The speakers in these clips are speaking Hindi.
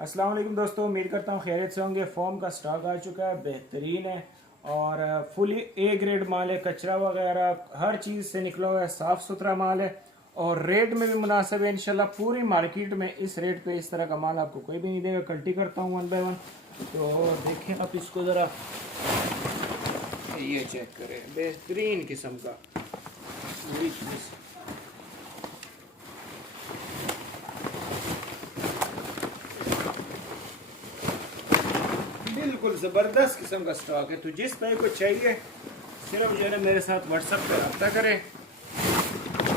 अस्सलाम वालेकुम दोस्तों, उम्मीद करता हूँ खैरियत से होंगे। फॉर्म का स्टॉक आ चुका है, बेहतरीन है और फुली ए ग्रेड माल है। कचरा वगैरह हर चीज़ से निकला हुआ है, साफ़ सुथरा माल है और रेट में भी मुनासिब है। इंशाल्लाह पूरी मार्केट में इस रेट पे इस तरह का माल आपको कोई भी नहीं देगा। कल्टी करता हूँ 1 बाय 1, तो देखें आप इसको ज़रा, ये चेक करें, बेहतरीन किस्म का पूरी चीज़। बिल्कुल ज़बरदस्त किस्म का स्टॉक है। तो जिस भाई को चाहिए सिर्फ जो है मेरे साथ व्हाट्सएप पर रब्ता करें।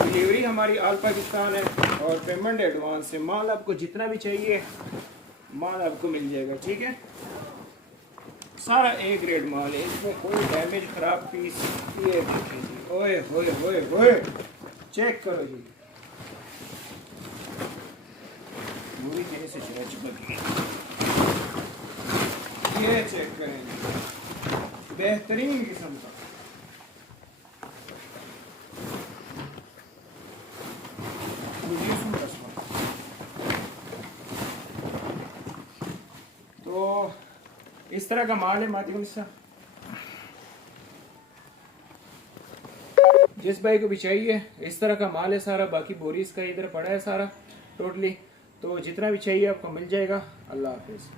डिलीवरी हमारी ऑल पाकिस्तान है और पेमेंट एडवांस है। माल आपको जितना भी चाहिए माल आपको मिल जाएगा, ठीक है। सारा ए ग्रेड माल है, इसमें कोई डैमेज ख़राब पीस। ये देखें जी, ओए होए होए होए, चेक करो जी, पूरी तरह से चला चुका है। ये चेक करें जी, बेहतरीन किस्म का। तो इस तरह का माल है मातिकुम सा। जिस भाई को भी चाहिए इस तरह का माल है सारा। बाकी बोरी इसका इधर पड़ा है सारा टोटली। तो जितना भी चाहिए आपको मिल जाएगा। अल्लाह हाफिज़।